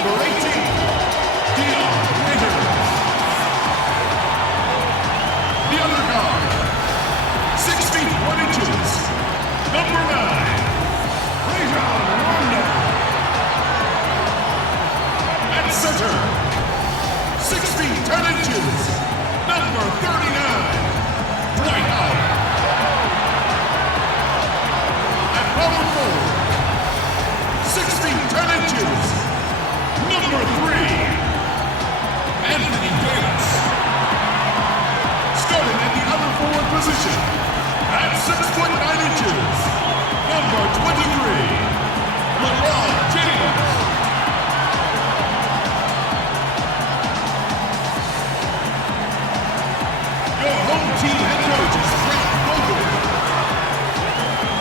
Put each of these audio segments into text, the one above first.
number 18, LAKERS. The other guard, 6 feet 1 inches, number 9, Rondo. At center, 6 feet 10 inches, number 39, Dwight Howard. At power forward, 6 feet 10 inches, number 3, Anthony Davis. Starting at the other forward position, at 6 foot 9 inches, number 23, LeBron James. Your home team head coach is Frank Vogel.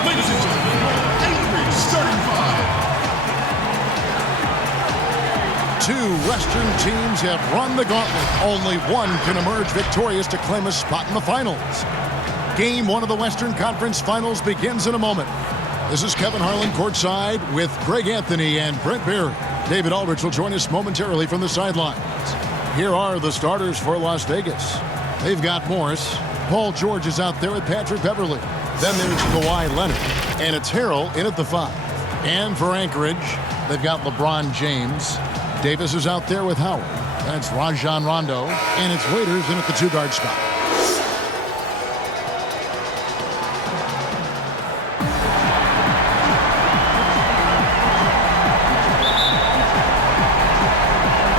Ladies and gentlemen, LAKERS starting 5. Two Western teams have run the gauntlet. Only one can emerge victorious to claim a spot in the finals. Game 1 of the Western Conference Finals begins in a moment. This is Kevin Harlan courtside with Greg Anthony and Brent Barry. David Aldridge will join us momentarily from the sidelines. Here are the starters for Las Vegas. They've got Morris. Paul George is out there with Patrick Beverley. Then there's Kawhi Leonard. And it's Harrell in at the 5. And for Anchorage, they've got LeBron James. Davis is out there with Howard. And it's Rajon Rondo. And it's Waiters in at the 2-guard spot.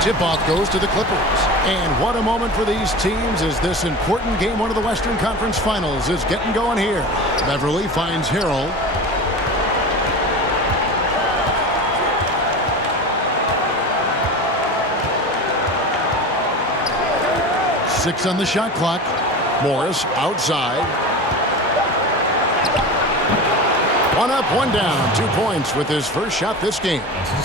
Tip-off goes to the Clippers. And what a moment for these teams as this important Game 1 of the Western Conference Finals is getting going here. Beverley finds Harrell. Six on the shot clock. Morris outside. One up, one down. 2 points with his first shot this game.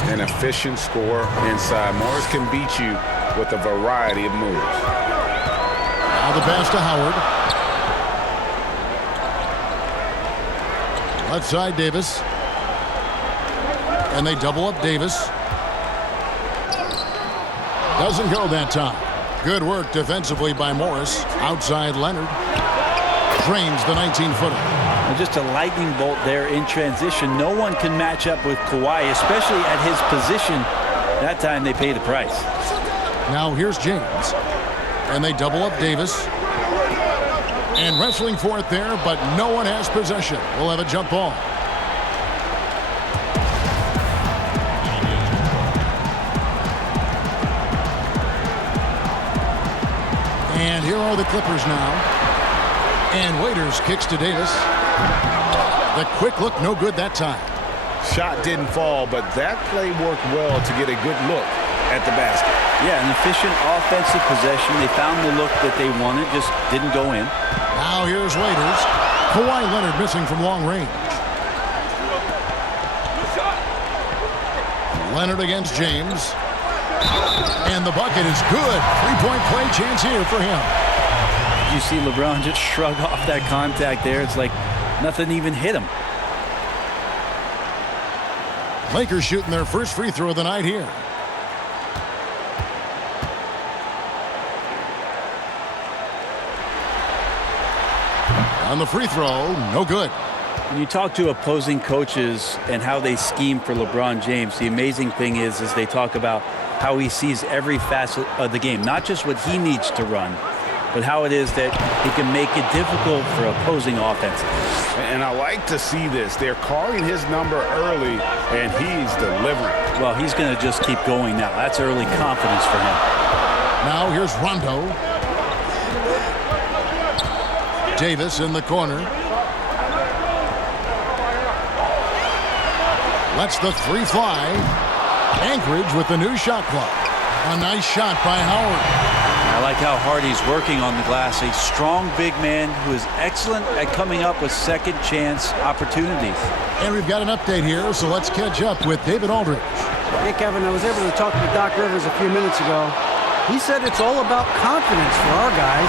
An efficient score inside. Morris can beat you with a variety of moves. Now the pass to Howard. Left side, Davis. And they double up Davis. Doesn't go that time. Good work defensively by Morris. Outside Leonard. Drains the 19-footer. Just a lightning bolt there in transition. No one can match up with Kawhi, especially at his position. That time they pay the price. Now here's James. And they double up Davis. And wrestling for it there, but no one has possession. We'll have a jump ball. And here are the Clippers now. And Waiters kicks to Davis. The quick look, no good that time. Shot didn't fall, but that play worked well to get a good look at the basket. Yeah, an efficient offensive possession. They found the look that they wanted, just didn't go in. Now here's Waiters. Kawhi Leonard missing from long range. Leonard against James. And the bucket is good. 3-point play chance here for him. You see LeBron just shrug off that contact there. It's like nothing even hit him. Lakers shooting their first free throw of the night here. On the free throw, no good. When you talk to opposing coaches and how they scheme for LeBron James, the amazing thing is they talk about how he sees every facet of the game, not just what he needs to run, but how it is that he can make it difficult for opposing offenses. And I like to see this. They're calling his number early, and he's delivering. Well, he's going to just keep going now. That's early confidence for him. Now here's Rondo. Davis in the corner. Lets the 3 fly. Anchorage with the new shot clock. A nice shot by Howard. I like how hard he's working on the glass. A strong big man who is excellent at coming up with second chance opportunities. And we've got an update here, so let's catch up with David Aldridge. Hey, Kevin, I was able to talk to Doc Rivers a few minutes ago. He said it's all about confidence for our guys,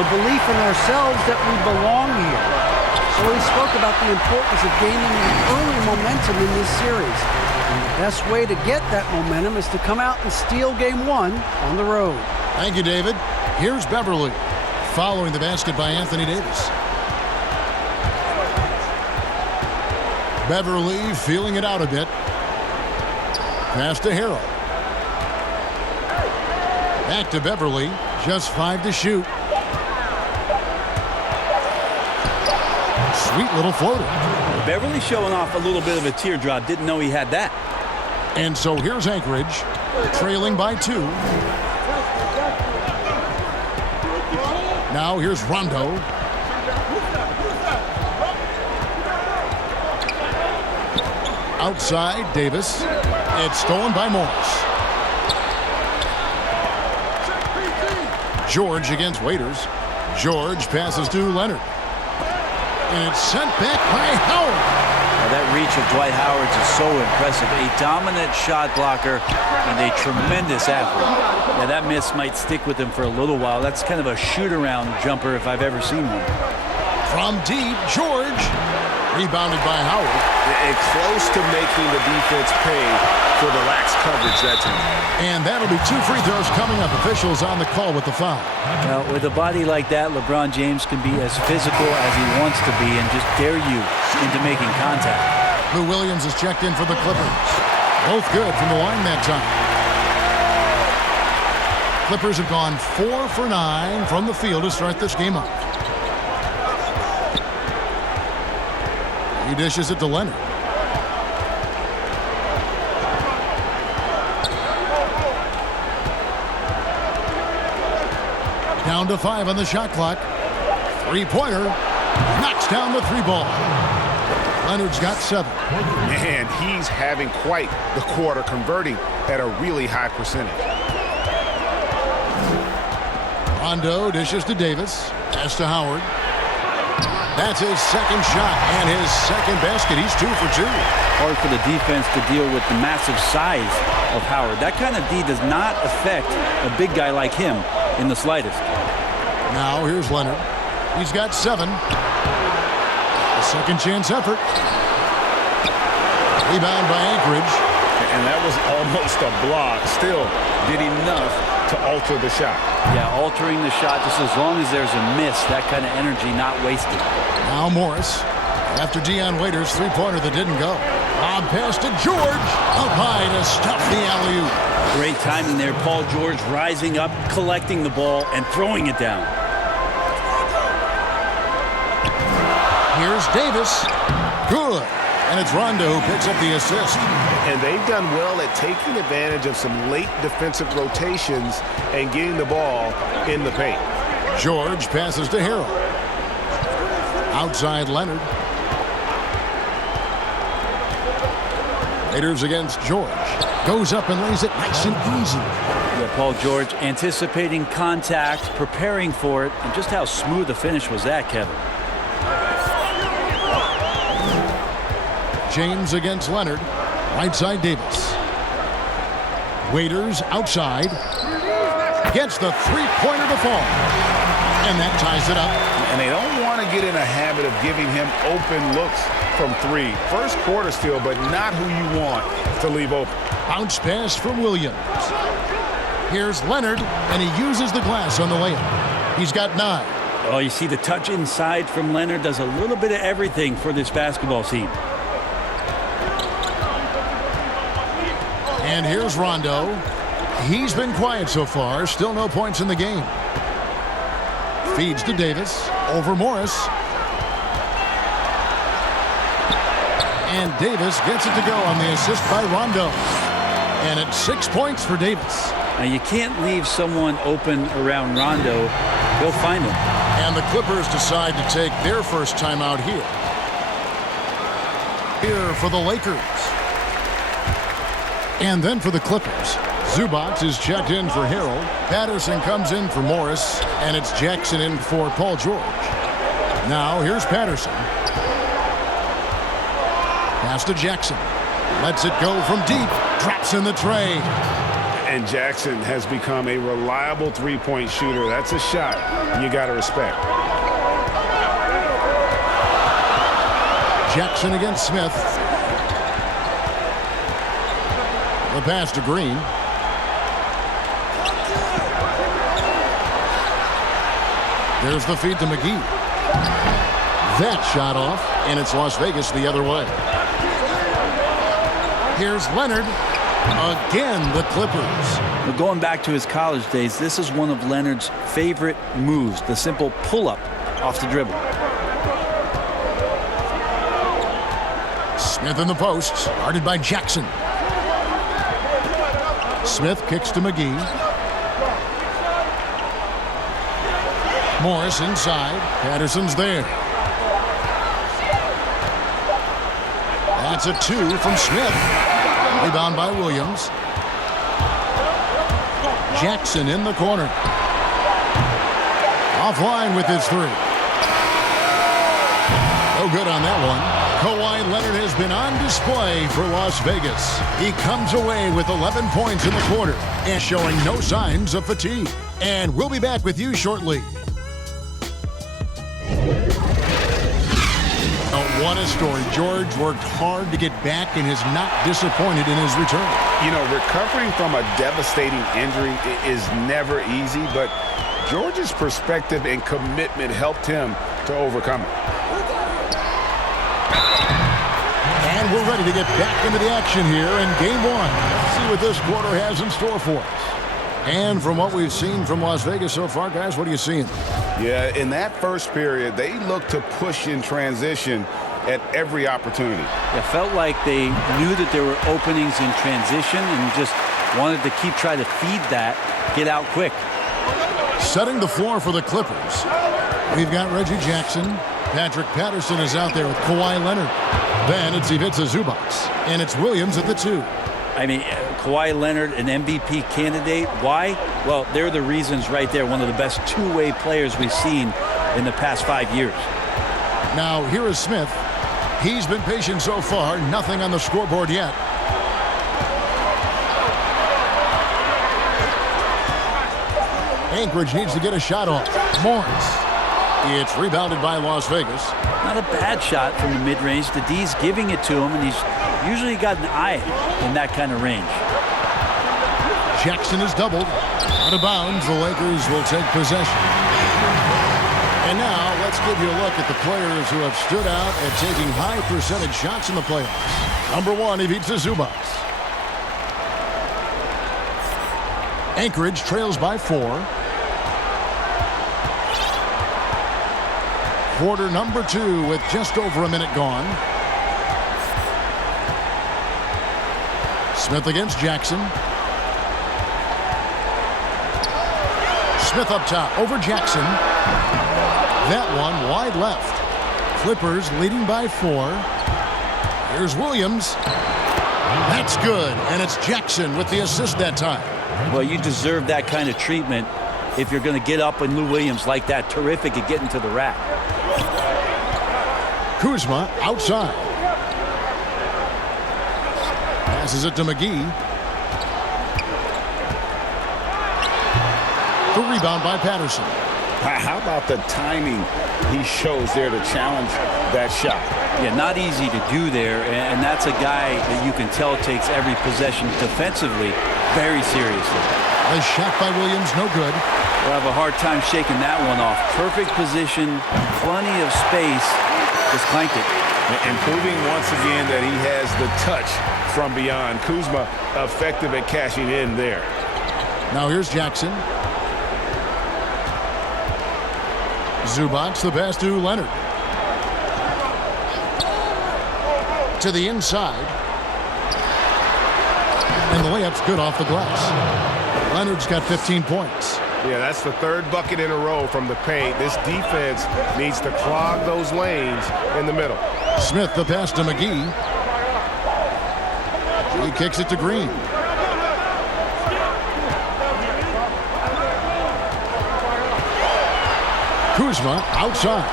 the belief in ourselves that we belong here. So he spoke about the importance of gaining early momentum in this series. The best way to get that momentum is to come out and steal game one on the road. Thank you, David. Here's Beverly, following the basket by Anthony Davis. Beverly feeling it out a bit. Pass to Harrell. Back to Beverly. Just 5 to shoot. Sweet little floater. Beverly showing off a little bit of a teardrop. Didn't know he had that. And so here's Anchorage, trailing by 2. Now here's Rondo. Outside, Davis. It's stolen by Morris. George against Waiters. George passes to Leonard. And it's sent back by Howard. Now that reach of Dwight Howard's is so impressive. A dominant shot blocker and a tremendous athlete. Yeah, that miss might stick with him for a little while. That's kind of a shoot-around jumper if I've ever seen one. From deep, George. Rebounded by Howard. And close to making the defense pay for the lax coverage that time. And that'll be 2 free throws coming up. Officials on the call with the foul. Now, with a body like that, LeBron James can be as physical as he wants to be and just dare you into making contact. Lou Williams is checked in for the Clippers. Both good from the line that time. Clippers have gone 4 for 9 from the field to start this game up. He dishes it to Leonard. Down to 5 on the shot clock. Three-pointer. Knocks down the 3 ball. Leonard's got 7. Man, he's having quite the quarter, converting at a really high percentage. Rondo dishes to Davis. Pass to Howard. That's his second shot and his second basket. He's 2 for 2. Hard for the defense to deal with the massive size of Howard. That kind of D does not affect a big guy like him in the slightest. Now here's Leonard. He's got 7. A second chance effort. Rebound by Anchorage. And that was almost a block. Still did enough to alter the shot. Yeah, altering the shot just as long as there's a miss. That kind of energy not wasted. Now Morris. After Dion Waiters' three-pointer that didn't go. Lob pass to George. Up high to stuff the alley-oop. Great timing there. Paul George rising up, collecting the ball, and throwing it down. Here's Davis. Good. And it's Rondo who picks up the assist. And they've done well at taking advantage of some late defensive rotations and getting the ball in the paint. George passes to Harrell. Outside Leonard. Raiders against George. Goes up and lays it nice and easy. Yeah, Paul George anticipating contact, preparing for it, and just how smooth the finish was that, Kevin. James against Leonard. Right side Davis. Waiters outside. Gets the three-pointer to fall. And that ties it up. And they don't want to get in a habit of giving him open looks from 3. First quarter still, but not who you want to leave open. Bounce pass from Williams. Here's Leonard, and he uses the glass on the layup. He's got 9. Oh, you see the touch inside from Leonard does a little bit of everything for this basketball team. And here's Rondo. He's been quiet so far. Still no points in the game. Feeds to Davis. Over Morris. And Davis gets it to go on the assist by Rondo. And it's 6 points for Davis. Now, you can't leave someone open around Rondo. He'll find him. And the Clippers decide to take their first timeout here. Here for the Lakers. And then for the Clippers, Zubac is checked in for Harrell. Patterson comes in for Morris. And it's Jackson in for Paul George. Now here's Patterson. Pass to Jackson. Lets it go from deep. Drops in the tray. And Jackson has become a reliable three-point shooter. That's a shot you got to respect. Jackson against Smith. The pass to Green. There's the feed to McGee. That shot off, and it's Las Vegas the other way. Here's Leonard. Again, the Clippers. But going back to his college days, this is one of Leonard's favorite moves, the simple pull-up off the dribble. Smith in the post, guarded by Jackson. Smith kicks to McGee. Morris inside. Patterson's there. That's a 2 from Smith. Rebound by Williams. Jackson in the corner. Offline with his 3. No good on that one. Kawhi Leonard has been on display for Las Vegas. He comes away with 11 points in the quarter and showing no signs of fatigue. And we'll be back with you shortly. What a story. George worked hard to get back and is not disappointed in his return. You know, recovering from a devastating injury is never easy, but George's perspective and commitment helped him to overcome it. And we're ready to get back into the action here in Game 1. Let's see what this quarter has in store for us. And from what we've seen from Las Vegas so far, guys, what are you seeing? Yeah, in that first period, they looked to push in transition at every opportunity. It felt like they knew that there were openings in transition and just wanted to keep trying to feed that, get out quick. Setting the floor for the Clippers. We've got Reggie Jackson. Patrick Patterson is out there with Kawhi Leonard. Then it's Ivica Zubac. And it's Williams at the 2. I mean, Kawhi Leonard, an MVP candidate. Why? Well, they're the reasons right there. One of the best two-way players we've seen in the past 5 years. Now, here is Smith. He's been patient so far. Nothing on the scoreboard yet. Anchorage needs to get a shot off. Morris. It's rebounded by Las Vegas. Not a bad shot from the mid-range. The D's giving it to him, and he's usually got an eye in that kind of range. Jackson is doubled. Out of bounds, the Lakers will take possession. And now, let's give you a look at the players who have stood out at taking high percentage shots in the playoffs. Number 1, Ivica Zubac. Anchorage trails by 4. Quarter number 2 with just over a minute gone. Smith against Jackson. Smith up top over Jackson. That one wide left. Clippers leading by 4. Here's Williams. That's good, and it's Jackson with the assist that time. Well, you deserve that kind of treatment if you're going to get up and Lou Williams like that. Terrific at getting to the rack. Kuzma outside. Passes it to McGee. The rebound by Patterson. How about the timing he shows there to challenge that shot? Yeah, not easy to do there, and that's a guy that you can tell takes every possession defensively very seriously. A shot by Williams, no good. We'll have a hard time shaking that one off. Perfect position, plenty of space, just clanked it. And proving once again that he has the touch from beyond. Kuzma effective at cashing in there. Now here's Jackson. Zubac, the pass to Leonard. To the inside. And the layup's good off the glass. Leonard's got 15 points. Yeah, that's the third bucket in a row from the paint. This defense needs to clog those lanes in the middle. Smith, the pass to McGee. He kicks it to Green. Kuzma outside.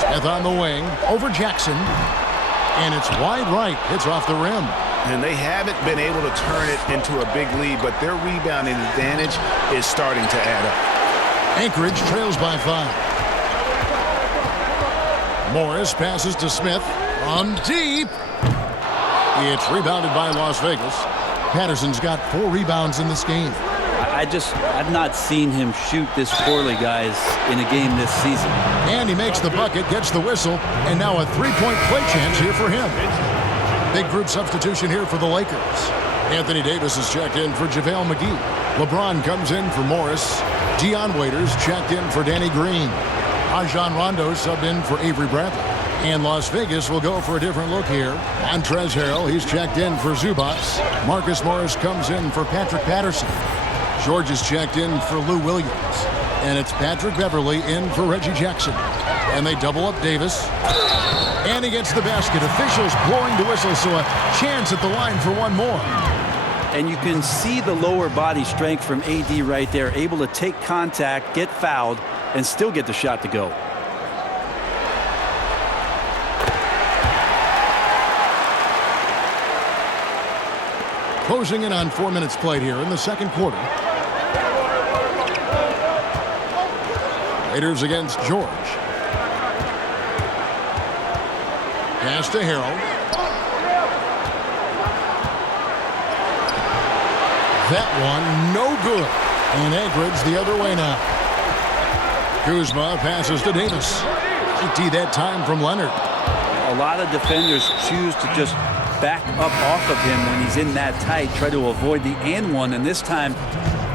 Smith on the wing over Jackson. And it's wide right. Hits off the rim. And they haven't been able to turn it into a big lead, but their rebounding advantage is starting to add up. Anchorage trails by 5. Morris passes to Smith. On deep. It's rebounded by Las Vegas. Patterson's got 4 rebounds in this game. I've not seen him shoot this poorly, guys, in a game this season. And he makes the bucket, gets the whistle, and now a 3-point play chance here for him. Big group substitution here for the Lakers. Anthony Davis is checked in for JaVale McGee. LeBron comes in for Morris. Dion Waiters checked in for Danny Green. Rajon Rondo subbed in for Avery Bradley. And Las Vegas will go for a different look here. Montrezl Harrell, he's checked in for Zubac. Marcus Morris comes in for Patrick Patterson. George is checked in for Lou Williams. And it's Patrick Beverley in for Reggie Jackson. And they double up Davis. And he gets the basket. Officials blowing the whistle, so a chance at the line for one more. And you can see the lower body strength from AD right there, able to take contact, get fouled, and still get the shot to go. Closing in on 4 minutes played here in the second quarter. Raiders against George. Pass to Harrell. That one no good. And Anchorage the other way now. Kuzma passes to Davis. Empty that time from Leonard. A lot of defenders choose to just back up off of him when he's in that tight, try to avoid the and one, and this time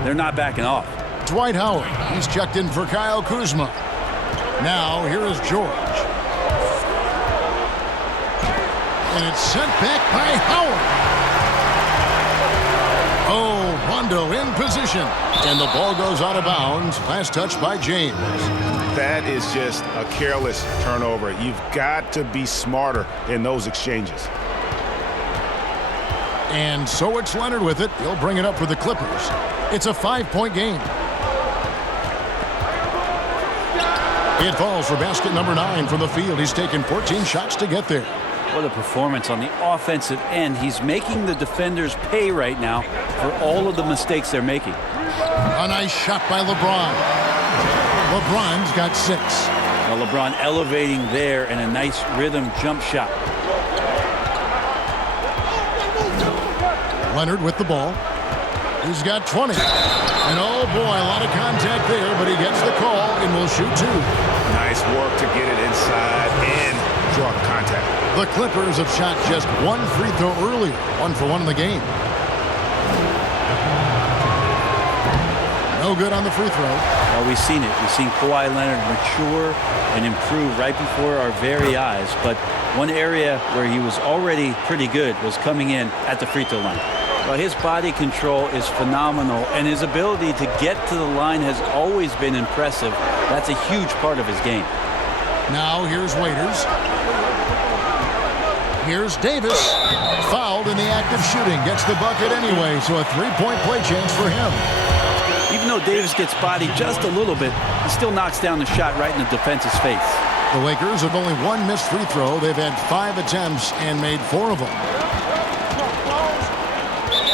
they're not backing off. Dwight Howard, he's checked in for Kyle Kuzma. Now here is George. And it's sent back by Howard. Oh, Rondo in position. And the ball goes out of bounds. Last touch by James. That is just a careless turnover. You've got to be smarter in those exchanges. And so it's Leonard with it. He'll bring it up for the Clippers. It's a 5-point game. It falls for basket number 9 from the field. He's taken 14 shots to get there. What a performance on the offensive end. He's making the defenders pay right now for all of the mistakes they're making. A nice shot by LeBron. LeBron's got 6. Well, LeBron elevating there and a nice rhythm jump shot. Leonard with the ball. He's got 20. And oh boy, a lot of contact there, but he gets the call and will shoot 2. Nice work to get it inside and draw contact. The Clippers have shot just 1 free throw earlier. 1 for 1 in the game. No good on the free throw. Well, we've seen it. We've seen Kawhi Leonard mature and improve right before our very eyes. But one area where he was already pretty good was coming in at the free throw line. Well, his body control is phenomenal, and his ability to get to the line has always been impressive. That's a huge part of his game. Now here's Waiters. Here's Davis. Fouled in the act of shooting. Gets the bucket anyway, so a 3-point play chance for him. Even though Davis gets bodied just a little bit, he still knocks down the shot right in the defense's face. The Lakers have only 1 missed free throw. They've had 5 attempts and made 4 of them.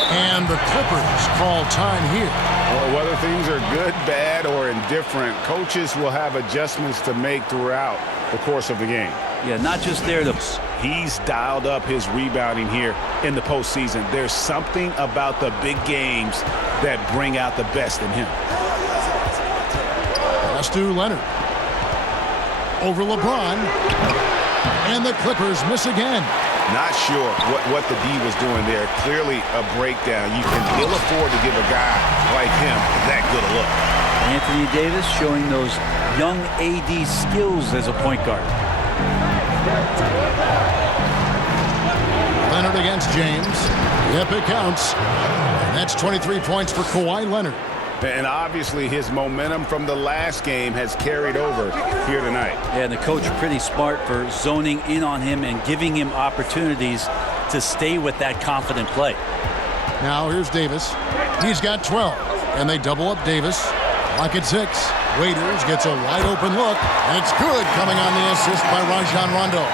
And the Clippers call time here. Well, whether things are good, bad, or indifferent, coaches will have adjustments to make throughout the course of the game. Yeah, not just there. He's dialed up his rebounding here in the postseason. There's something about the big games that bring out the best in him. Pass to Leonard. Over LeBron. And the Clippers miss again. Not sure what the D was doing there. Clearly a breakdown. You can ill afford to give a guy like him that good a look. Anthony Davis showing those young AD skills as a point guard. Leonard against James. Yep, it counts. And that's 23 points for Kawhi Leonard. And obviously his momentum from the last game has carried over here tonight. Yeah, and the coach pretty smart for zoning in on him and giving him opportunities to stay with that confident play. Now here's Davis. He's got 12. And they double up Davis. Lock at 6. Waiters gets a wide open look. And it's good, coming on the assist by Rajon Rondo.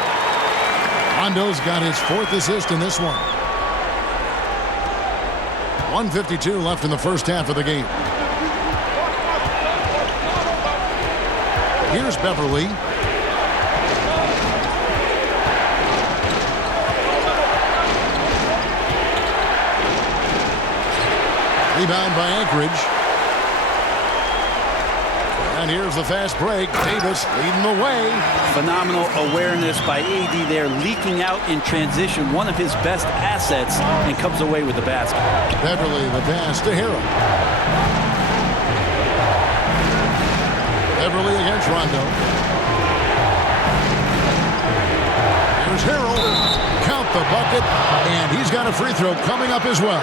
Rondo's got his 4th assist in this one. 1:52 left in the first half of the game. Here's Beverley. Rebound by Anchorage. And here's the fast break. Davis leading the way. Phenomenal awareness by AD there, leaking out in transition, one of his best assets, and comes away with the basket. Beverly, the pass to Harrell. Beverly against Rondo. Here's Harrell. Count the bucket, and he's got a free throw coming up as well.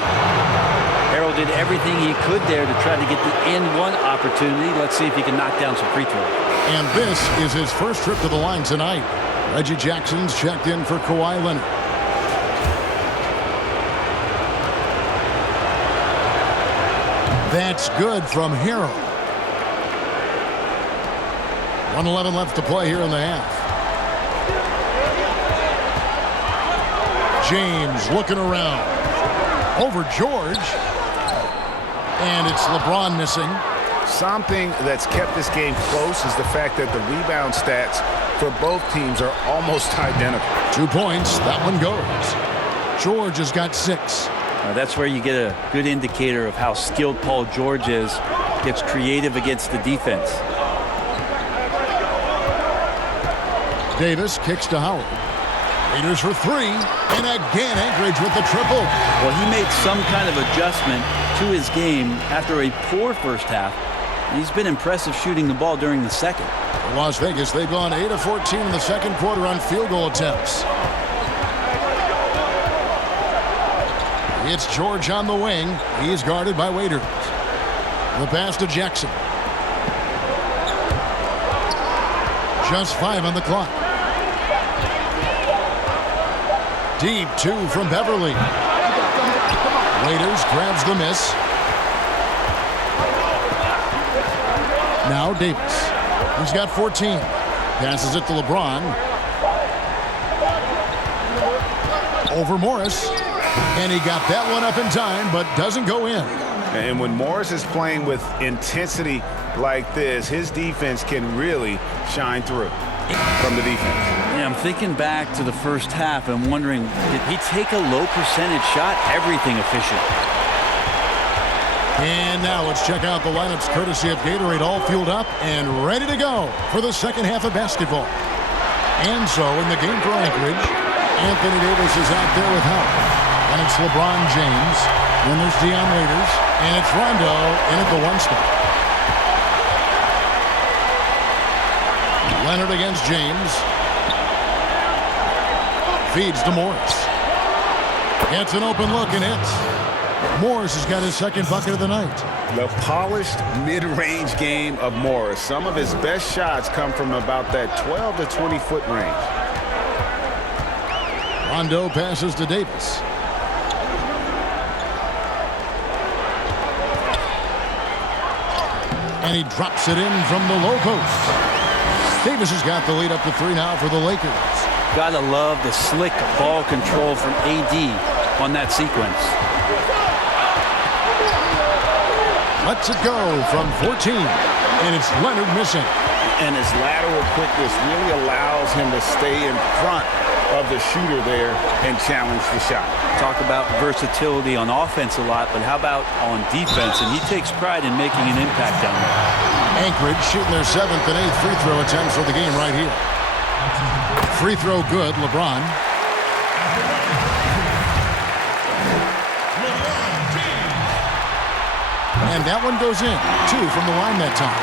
Harrell did everything he could there to try to get the and-one opportunity. Let's see if he can knock down some free throws. And this is his first trip to the line tonight. Reggie Jackson's checked in for Kawhi Leonard. That's good from Harrell. 1:11 left to play here in the half. James looking around. Over George. And it's LeBron missing. Something that's kept this game close is the fact that the rebound stats for both teams are almost identical. 2 points. That one goes. George has got 6. That's where you get a good indicator of how skilled Paul George is. Gets creative against the defense. Davis kicks to Howard. Raiders for 3. And again, Anchorage with the triple. Well, he made some kind of adjustment to his game after a poor first half. He's been impressive shooting the ball during the second. For Las Vegas, they've gone 8 of 14 in the second quarter on field goal attempts. It's George on the wing. He's guarded by Waiters. The pass to Jackson. Just 5 on the clock. Deep 2 from Beverly. Waiters grabs the miss. Now Davis. He's got 14. Passes it to LeBron. Over Morris. And he got that one up in time, but doesn't go in. And when Morris is playing with intensity like this, his defense can really shine through from the defense. Yeah, I'm thinking back to the first half and wondering, did he take a low percentage shot? Everything efficient. And now let's check out the lineups courtesy of Gatorade, all fueled up and ready to go for the second half of basketball. And so in the game for Anchorage, Anthony Davis is out there with Howard. And it's LeBron James. Then there's Deion Waiters. And it's Rondo in at the 1 spot. Leonard against James. Feeds to Morris. Gets an open look and hits. Morris has got his second bucket of the night. The polished mid-range game of Morris. Some of his best shots come from about that 12 to 20-foot range. Rondo passes to Davis. And he drops it in from the low post. Davis has got the lead up to 3 now for the Lakers. Gotta love the slick ball control from AD on that sequence. Lets it go from 14. And it's Leonard missing. And his lateral quickness really allows him to stay in front of the shooter there and challenge the shot. Talk about versatility on offense a lot, but how about on defense? And he takes pride in making an impact down there. Anchorage shooting their 7th and 8th free throw attempts for the game right here. Free throw good, LeBron. And that one goes in. 2 from the line that time.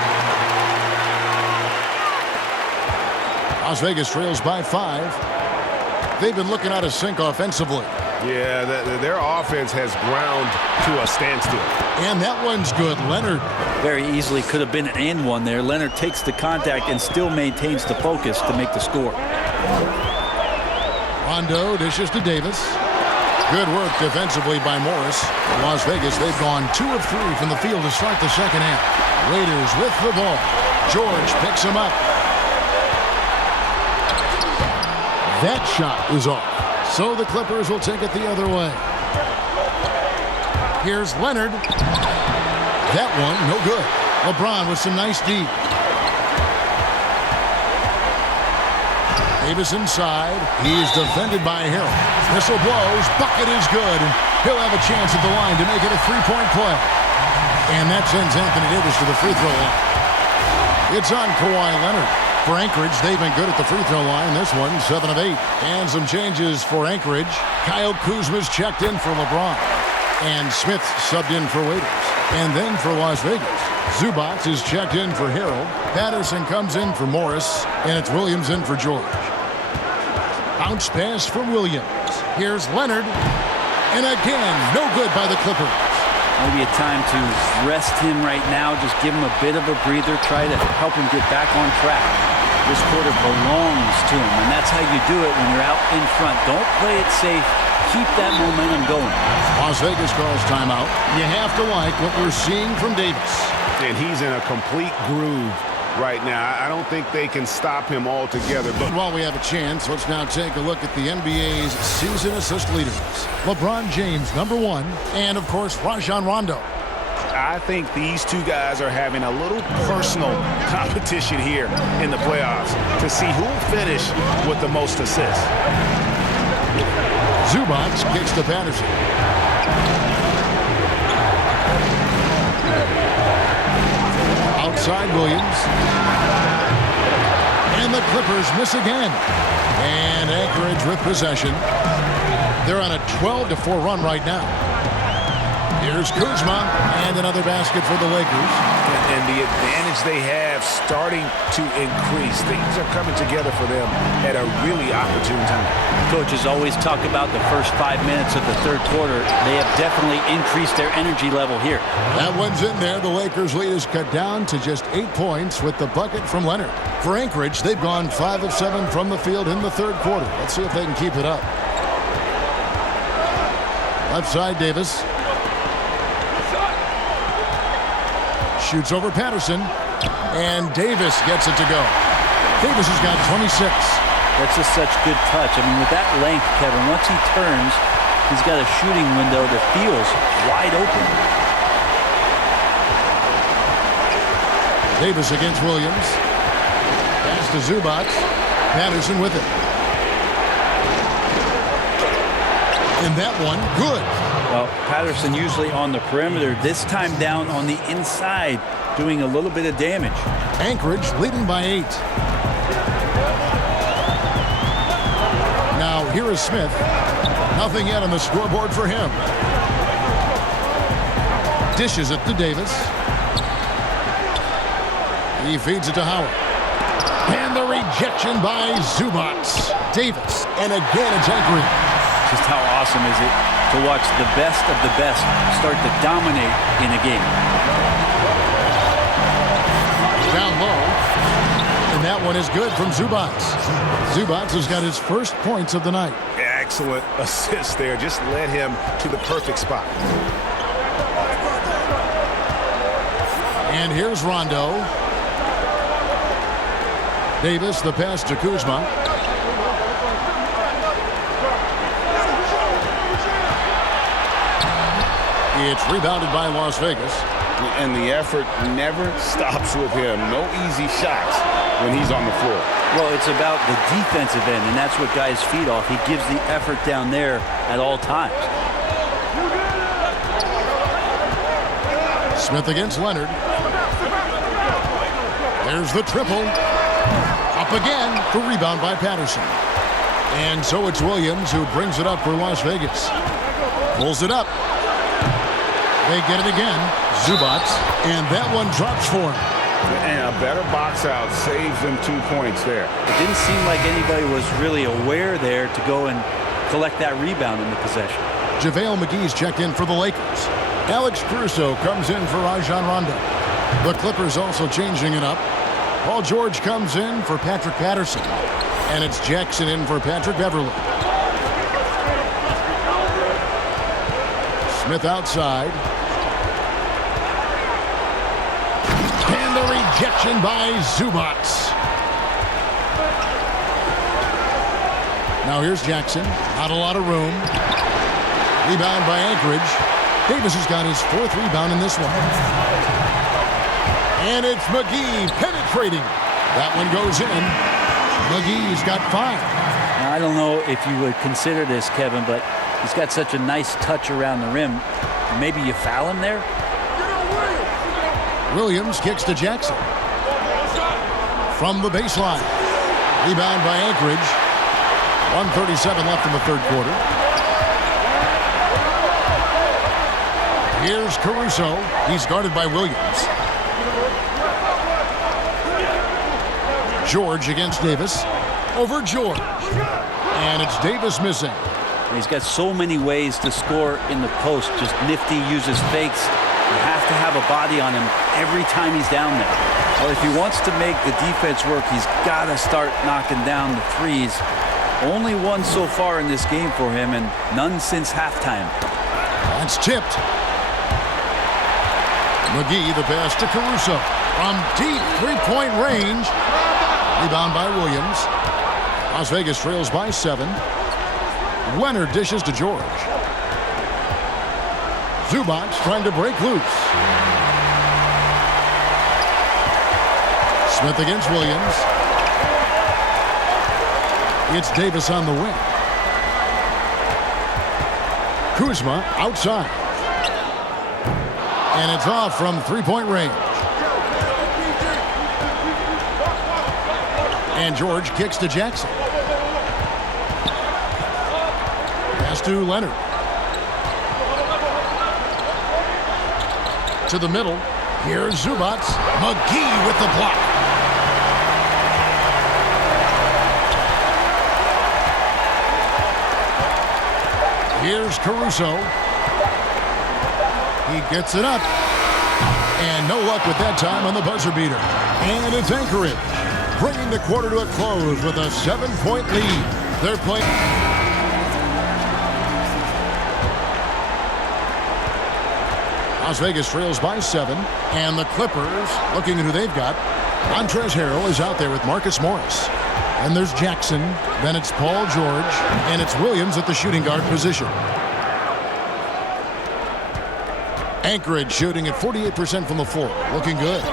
Las Vegas trails by 5. They've been looking out of sync offensively. Yeah, their offense has ground to a standstill. And that one's good. Leonard. Very easily could have been an and one there. Leonard takes the contact and still maintains the focus to make the score. Rondo dishes to Davis. Good work defensively by Morris. Las Vegas, they've gone 2 of 3 from the field to start the second half. Raiders with the ball. George picks him up. That shot is off. So the Clippers will take it the other way. Here's Leonard. That one, no good. LeBron with some nice D. Davis inside. He's defended by Harrell. Whistle blows. Bucket is good. And he'll have a chance at the line to make it a 3-point play. And that sends Anthony Davis to the free throw line. It's on Kawhi Leonard. For Anchorage, they've been good at the free throw line. This one, 7 of 8. And some changes for Anchorage. Kyle Kuzma's checked in for LeBron. And Smith subbed in for Waiters. And then for Las Vegas, Zubac is checked in for Harold. Patterson comes in for Morris. And it's Williams in for George. Bounce pass from Williams. Here's Leonard. And again, no good by the Clippers. Maybe a time to rest him right now. Just give him a bit of a breather. Try to help him get back on track. This quarter belongs to him, and that's how you do it when you're out in front. Don't play it safe. Keep that momentum going. Las Vegas calls timeout. You have to like what we're seeing from Davis. And he's in a complete groove right now. I don't think they can stop him altogether. But while we have a chance, let's now take a look at the NBA's season assist leaders. LeBron James, #1, and of course, Rajon Rondo. I think these two guys are having a little personal competition here in the playoffs to see who will finish with the most assists. Zubac kicks to Patterson. Outside Williams. And the Clippers miss again. And Anchorage with possession. They're on a 12-4 run right now. Here's Kuzma, and another basket for the Lakers. And the advantage they have starting to increase. Things are coming together for them at a really opportune time. Coaches always talk about the first 5 minutes of the third quarter. They have definitely increased their energy level here. That one's in there. The Lakers' lead is cut down to just 8 points with the bucket from Leonard. For Anchorage, they've gone 5 of 7 from the field in the third quarter. Let's see if they can keep it up. Left side, Davis. Shoots over Patterson, and Davis gets it to go. Davis has got 26. That's just such good touch. I mean, with that length, Kevin, once he turns, he's got a shooting window that feels wide open. Davis against Williams. Pass to Zubac. Patterson with it. And that one, good. Well, Patterson usually on the perimeter, this time down on the inside, doing a little bit of damage. Anchorage leading by 8. Now, here is Smith. Nothing yet on the scoreboard for him. Dishes it to Davis. He feeds it to Howard. And the rejection by Zubac. Davis. And again, it's Anchorage. Just how awesome is it to watch the best of the best start to dominate in a game. Down low. And that one is good from Zubac. Zubac has got his first points of the night. Excellent assist there. Just led him to the perfect spot. And here's Rondo. Davis, the pass to Kuzma. It's rebounded by Las Vegas. And the effort never stops with him. No easy shots when he's on the floor. Well, it's about the defensive end, and that's what guys feed off. He gives the effort down there at all times. Smith against Leonard. There's the triple. Up again. The rebound by Patterson. And so it's Williams who brings it up for Las Vegas. Pulls it up. They get it again. Zubac. And that one drops for him. And a better box out saves them 2 points there. It didn't seem like anybody was really aware there to go and collect that rebound in the possession. JaVale McGee's checked in for the Lakers. Alex Caruso comes in for Rajon Rondo. The Clippers also changing it up. Paul George comes in for Patrick Patterson. And it's Jackson in for Patrick Beverly. Smith outside. And the rejection by Zubac. Now here's Jackson. Not a lot of room. Rebound by Anchorage. Davis has got his 4th rebound in this one. And it's McGee penetrating. That one goes in. McGee's got 5. Now, I don't know if you would consider this, Kevin, but he's got such a nice touch around the rim. Maybe you foul him there? Williams kicks to Jackson. From the baseline. Rebound by Anchorage. 1:37 left in the third quarter. Here's Caruso. He's guarded by Williams. George against Davis. Over George. And it's Davis missing. He's got so many ways to score in the post. Just nifty, uses fakes. You have to have a body on him every time he's down there. Well, if he wants to make the defense work, he's got to start knocking down the threes. Only one so far in this game for him, and none since halftime. That's tipped. McGee, the pass to Caruso. From deep three-point range. Rebound by Williams. Las Vegas trails by 7. Leonard dishes to George. Zubac trying to break loose. Smith against Williams. It's Davis on the wing. Kuzma outside. And it's off from three-point range. And George kicks to Jackson. Pass to Leonard. To the middle. Here's Zubac. McGee with the block. Here's Caruso. He gets it up. And no luck with that time on the buzzer beater. And it's Anchorage, bringing the quarter to a close with a 7-point lead. They're playing. Las Vegas trails by 7. And the Clippers, looking at who they've got. Montrezl Harrell is out there with Marcus Morris. And there's Jackson. Then it's Paul George. And it's Williams at the shooting guard position. Anchorage shooting at 48% from the floor. Looking good.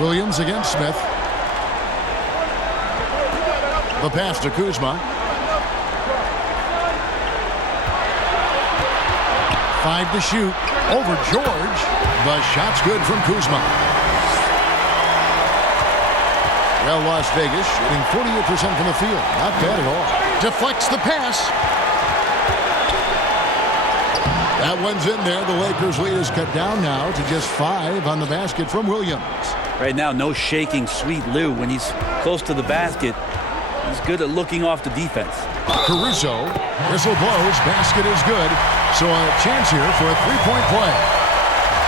Williams against Smith. The pass to Kuzma. 5 to shoot. Over George. The shot's good from Kuzma. Well, Las Vegas shooting 48% from the field. Not bad at all. Deflects the pass. That one's in there. The Lakers lead is cut down now to just 5 on the basket from Williams. Right now, no shaking Sweet Lou. When he's close to the basket, he's good at looking off the defense. Caruso. Whistle blows. Basket is good. So a chance here for a three-point play.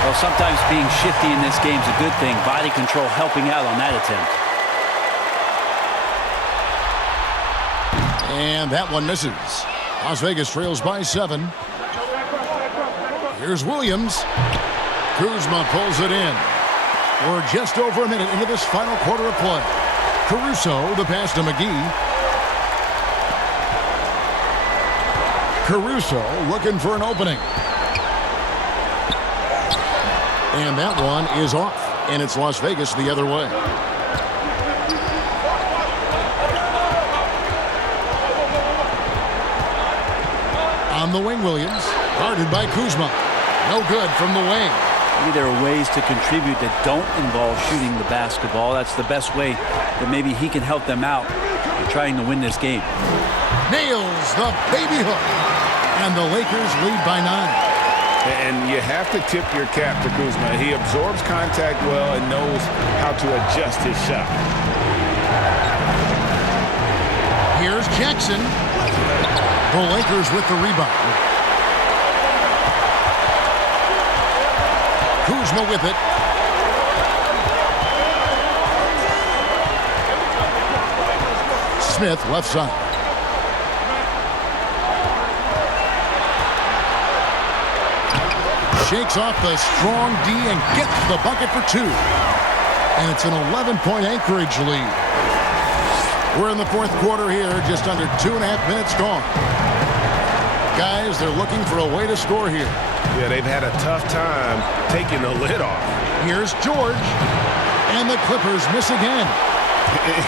Well, sometimes being shifty in this game is a good thing. Body control helping out on that attempt. And that one misses. Las Vegas trails by 7. Here's Williams. Kuzma pulls it in. We're just over a minute into this final quarter of play. Caruso, the pass to McGee. Caruso looking for an opening. And that one is off. And it's Las Vegas the other way. On the wing, Williams. Guarded by Kuzma. No good from the wing. Maybe there are ways to contribute that don't involve shooting the basketball. That's the best way that maybe he can help them out in trying to win this game. Nails the baby hook. And the Lakers lead by 9. And you have to tip your cap to Kuzma. He absorbs contact well and knows how to adjust his shot. Here's Jackson. The Lakers with the rebound. Kuzma with it. Smith left side. Shakes off the strong D and gets the bucket for 2. And it's an 11-point Anchorage lead. We're in the fourth quarter here, just under 2.5 minutes gone. Guys, they're looking for a way to score here. Yeah, they've had a tough time taking the lid off. Here's George. And the Clippers miss again.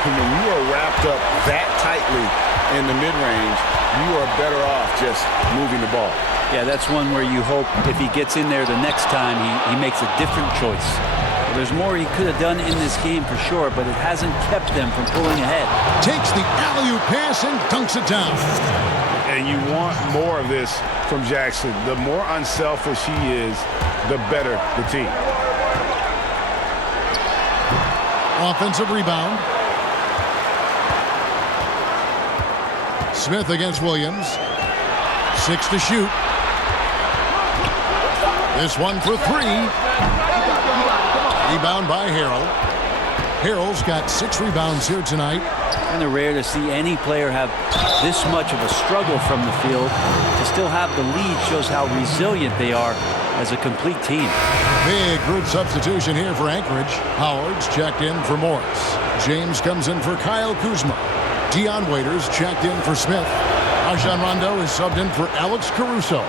When you are wrapped up that tightly in the mid-range, you are better off just moving the ball. Yeah, that's one where you hope if he gets in there the next time, he makes a different choice. There's more he could have done in this game for sure, but it hasn't kept them from pulling ahead. Takes the alley-oop pass and dunks it down. And you want more of this from Jackson. The more unselfish he is, the better the team. Offensive rebound. Smith against Williams. 6 to shoot. This one for 3. Rebound by Harrell. Harrell's got 6 rebounds here tonight. Kind of rare to see any player have this much of a struggle from the field. To still have the lead shows how resilient they are as a complete team. Big group substitution here for Anchorage. Howard's checked in for Morris. James comes in for Kyle Kuzma. Dion Waiters checked in for Smith. Rajon Rondo is subbed in for Alex Caruso.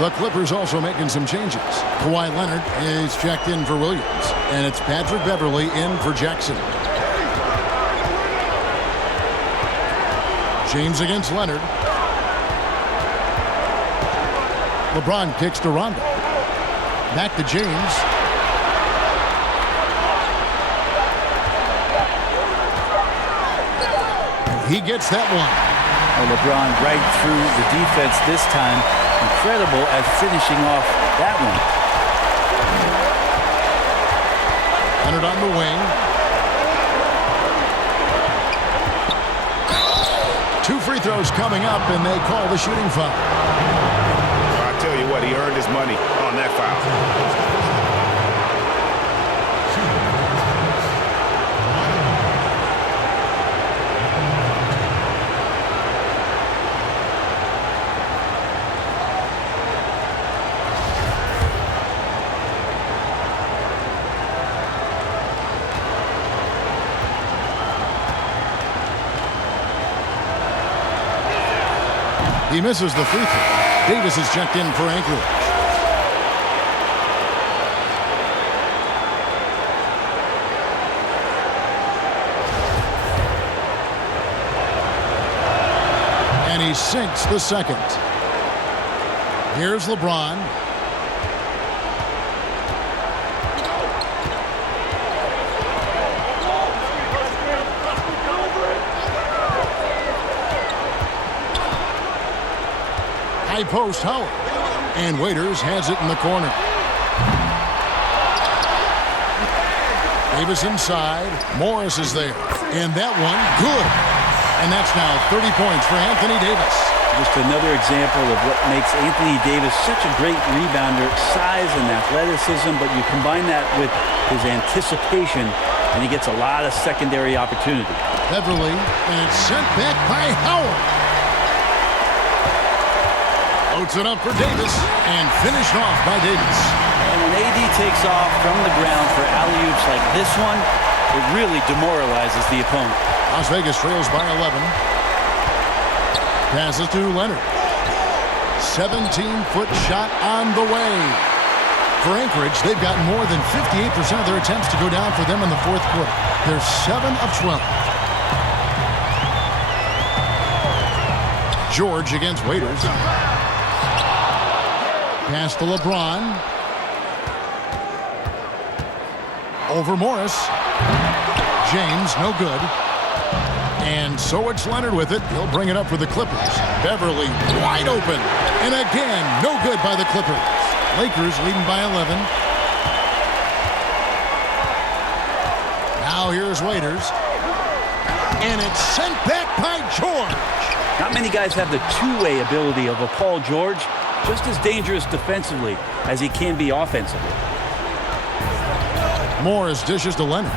The Clippers also making some changes. Kawhi Leonard is checked in for Williams. And it's Patrick Beverley in for Jackson. James against Leonard. LeBron kicks to Rondo. Back to James. He gets that one. Well, LeBron right through the defense this time. Incredible at finishing off that one. Leonard on the wing. 2 free throws coming up, and they call the shooting foul. I'll tell you what, he earned his money on that foul. He misses the free throw. Davis is checked in for Anchorage. And he sinks the second. Here's LeBron. High post Howard. And Waiters has it in the corner. Davis inside. Morris is there. And that one, good. And that's now 30 points for Anthony Davis. Just another example of what makes Anthony Davis such a great rebounder. Size and athleticism, but you combine that with his anticipation, and he gets a lot of secondary opportunity. Beverly, and it's sent back by Howard. Loads it up for Davis, and finished off by Davis. And when AD takes off from the ground for alley-oops like this one, it really demoralizes the opponent. Las Vegas trails by 11. Passes to Leonard. 17-foot shot on the way. For Anchorage, they've got more than 58% of their attempts to go down for them in the fourth quarter. They're 7 of 12. George against Waiters. Pass to LeBron. Over Morris. James, no good. And so it's Leonard with it. He'll bring it up for the Clippers. Beverly wide open. And again, no good by the Clippers. Lakers leading by 11. Now here's Waiters. And it's sent back by George. Not many guys have the two-way ability of a Paul George. Just as dangerous defensively as he can be offensively. Morris dishes to Leonard.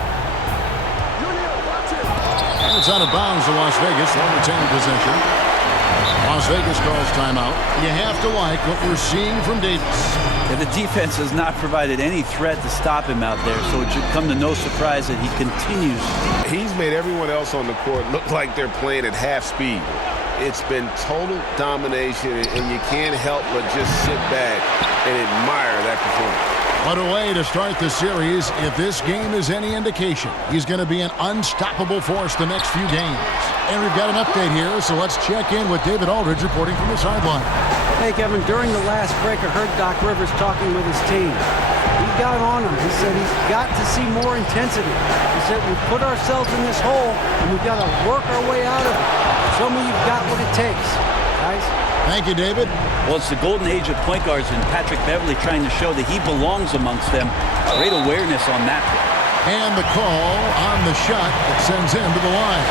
And it's out of bounds to Las Vegas. They'll retain possession. Las Vegas calls timeout. You have to like what we're seeing from Davis. Yeah, the defense has not provided any threat to stop him out there, so it should come to no surprise that he continues. He's made everyone else on the court look like they're playing at half speed. It's been total domination, and you can't help but just sit back and admire that performance. What a way to start the series. If this game is any indication, he's going to be an unstoppable force the next few games. And we've got an update here, so let's check in with David Aldridge reporting from the sideline. Hey, Kevin, during the last break, I heard Doc Rivers talking with his team. He got on him. He said he's got to see more intensity. He said we put ourselves in this hole, and we've got to work our way out of it. Show me you've got what it takes, guys. Thank you, David. Well, it's the golden age of point guards, and Patrick Beverley trying to show that he belongs amongst them. Great awareness on that. And the call on the shot that sends him to the line.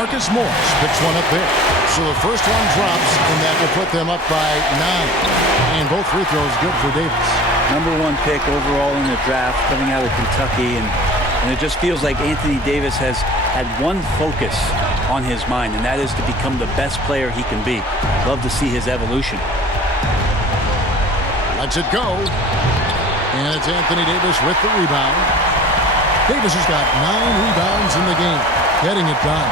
Marcus Morris picks one up there. So the first one drops, and that will put them up by 9. And both free throws good for Davis. #1 pick overall in the draft, coming out of Kentucky, and it just feels like Anthony Davis has had one focus on his mind, and that is to become the best player he can be. Love to see his evolution. Lets it go. And it's Anthony Davis with the rebound. Davis has got 9 rebounds in the game. Getting it done.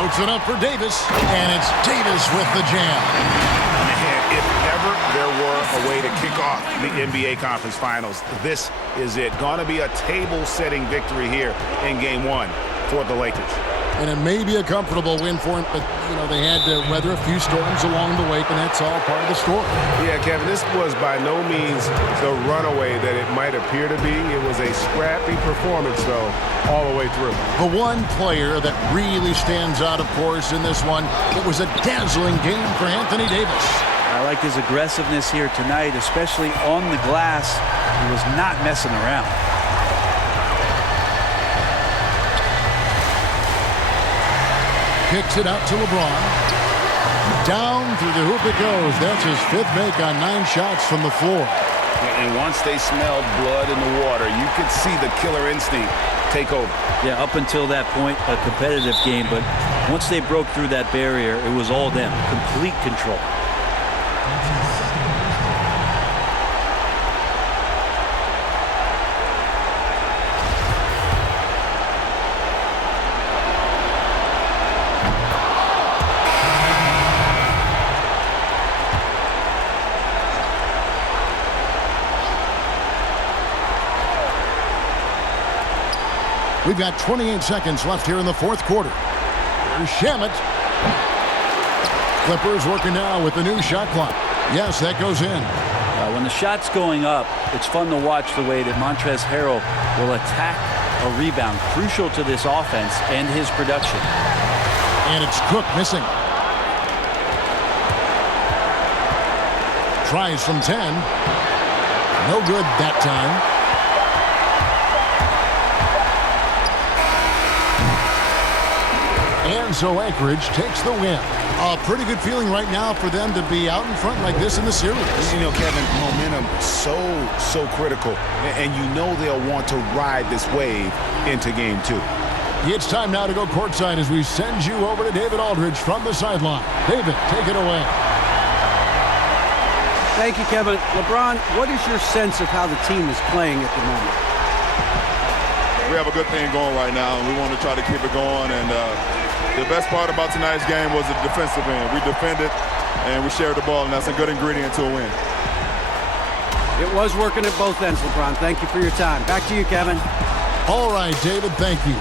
Loads it up for Davis. And it's Davis with the jam. Man, if ever there were a way to kick off the NBA Conference Finals, this is it. Gonna be a table-setting victory here in Game 1 for the Lakers. And it may be a comfortable win for him, but, they had to weather a few storms along the way, and that's all part of the story. Yeah, Kevin, this was by no means the runaway that it might appear to be. It was a scrappy performance, though, all the way through. The one player that really stands out, of course, in this one, it was a dazzling game for Anthony Davis. I like his aggressiveness here tonight, especially on the glass. He was not messing around. Kicks it out to LeBron. Down through the hoop it goes. That's his 5th make on 9 shots from the floor. And once they smelled blood in the water, you could see the killer instinct take over. Yeah, up until that point, a competitive game, but once they broke through that barrier, it was all them. Complete control. We've got 28 seconds left here in the 4th quarter. Here's Shamet. Clippers working now with the new shot clock. Yes, that goes in. When the shot's going up, it's fun to watch the way that Montrezl Harrell will attack a rebound. Crucial to this offense and his production. And it's Cook missing. Tries from 10. No good that time. And so Anchorage takes the win. A pretty good feeling right now for them to be out in front like this in the series. Kevin, momentum so critical. And they'll want to ride this wave into Game 2. It's time now to go courtside as we send you over to David Aldridge from the sideline. David, take it away. Thank you, Kevin. LeBron, what is your sense of how the team is playing at the moment? We have a good thing going right now, and we want to try to keep it going. And the best part about tonight's game was the defensive end. We defended, and we shared the ball, and that's a good ingredient to a win. It was working at both ends, LeBron. Thank you for your time. Back to you, Kevin. All right, David, thank you.